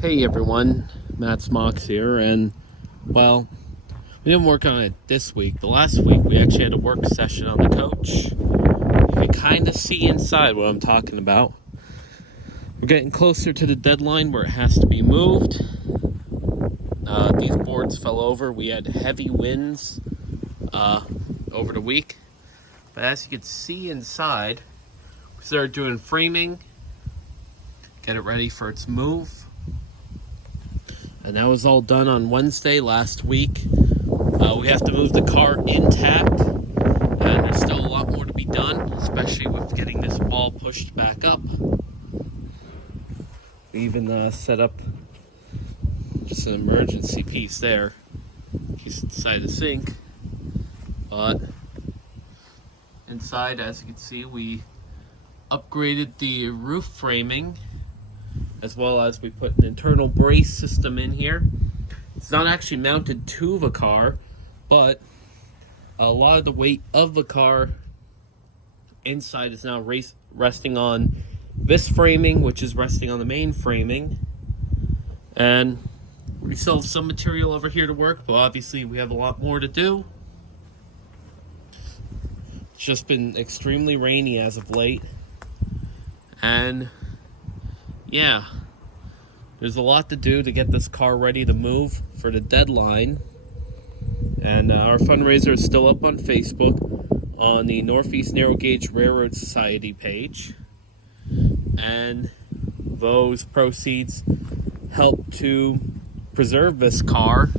Hey everyone, Matt Smocks here, and well, we didn't work on it this week. The last week we actually had a work session on the coach. You can kind of see inside what I'm talking about. We're getting closer to the deadline where it has to be moved. These boards fell over. We had heavy winds over the week. But as you can see inside, we started doing framing, get it ready for its move. And that was all done on Wednesday last week. We have to move the car intact, and there's still a lot more to be done, especially with getting this wall pushed back up. We even set up just an emergency piece there, in case it's inside the sink. But inside, as you can see, we upgraded the roof framing, as well as we put an internal brace system in here. It's not actually mounted to the car, but a lot of the weight of the car inside is now resting on this framing, which is resting on the main framing. And we still have some material over here to work, but obviously we have a lot more to do. It's just been extremely rainy as of late. And yeah, there's a lot to do to get this car ready to move for the deadline. And our fundraiser is still up on Facebook on the Northeast Narrow Gauge Railroad Society page. And those proceeds help to preserve this car,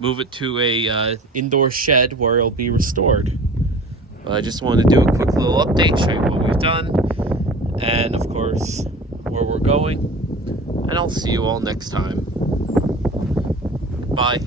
move it to a indoor shed where it'll be restored. I just wanted to do a quick little update, show you what we've done, and of course where we're going. And I'll see you all next time. Bye.